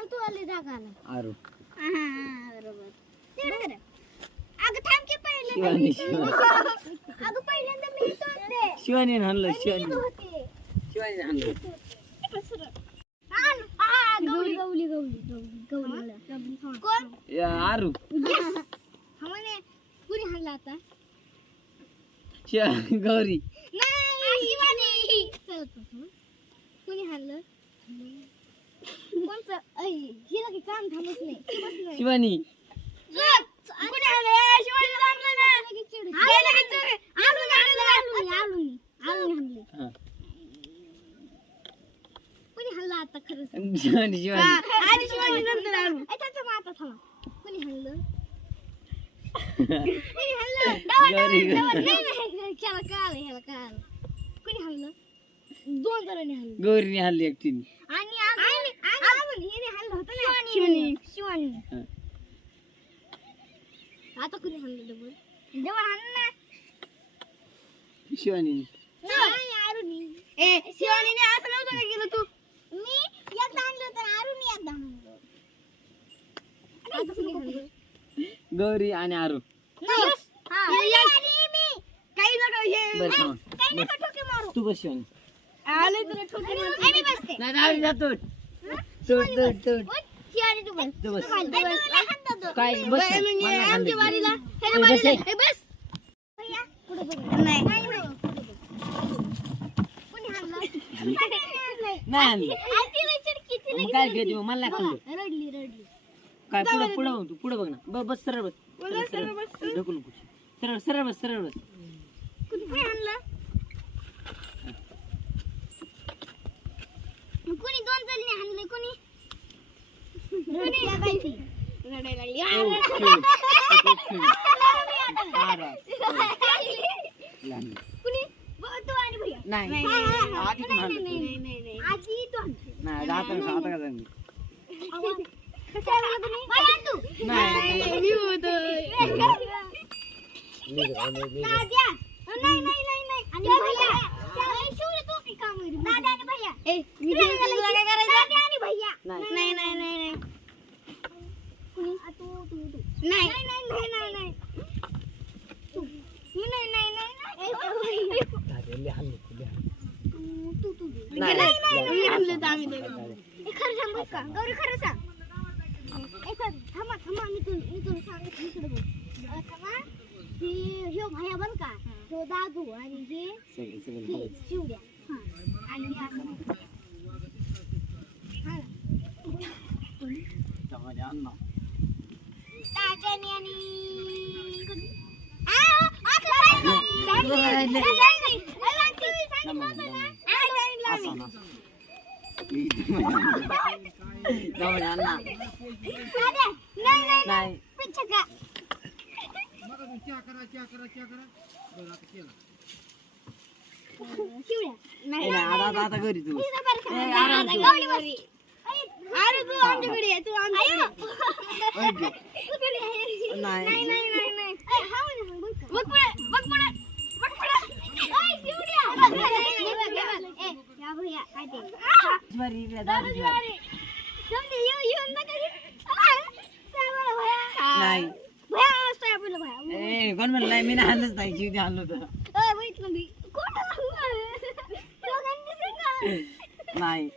मला तू आली जागा आला आरू बरोबर बरं अगं थांब की पहिले शिवानी अगं पहिल्यांदा मी इथं होते शिवानी हाणलं मी शिवानी इथं होते शिवानी हाणलं गौरी गौरी गौरी गौरी कोण आरू म्हणे कुणी हाणला आता गौरी नाही शिवानी कुणी हाणलं कोणचं हिला की काम थांबत नाही शिवानी कुणी हाणलं शिवानी थांबलं ना आलूनी हाणले कुणी हाणलं आता खरं शिवानी शिवानी आणि शिवानी नंतर आलू त्याचं मग आता थांबा कुणी हाणलं कुणी हाणलं गौरी ह्याला कळालं कुणी हाणलं दोन जणांनी हाणलं गौरीने हाणली एकटीने आणि अजून हिने हाणलं होतं ना शिवानी आता कुणी हाणलं डबल हाण ना शिवानी नाही आरुनी शिवानीने असं नव्हतं ना केलं तू मी एकदा आणलं होतं आरुनी एकदा आणलं आता कुणी हाणलं गौरी आणि आरू काही नका हे बरं थांब. काही नका ठोके मारू तू बस शिवानी आले तुला ठोके मारू मी बसते नाही नाही जातो तोड शिवानी तू बस तू बस काय काय बस आमच्या वारीला बस बस पुढे बघ नाही नाही कोणी हाणलं नाही हाणली. मग काय घेते मग मला नाही खाल्लं. रडली काय पुढं पुढं बघ तू पुढं बघ ना बस सरळ बस सरळ ढकलू नको. सरळ बस कुणी हाणलं कोणी दोन जणी हाणले कोणी रडायला लागली कुणी तू आणि भैया नाही आधी पण हाणलं तू. आजी तू नाही आता का जाणार नाही मी होतो नाही आणि भैया शिवले तू की काम दादा आणि भैया मी काय करायचं दादा आणि भैया नाही तू नाही गौरी खरं सांग थांबा मी तुला सांगितलं इकडे बघ थांबा हे भैया बरं का तो दादू आणि हे शिवड्या आणि हे असं तात्याने आणि आता घरी तू अरे तू आमच्याकडे ये, तू आमच्याकडे नाही बघ पुढे भैया काय ते नाही कोण म्हणलं मी नाही हाणलंच नाही जीव हाणलं होतं नाही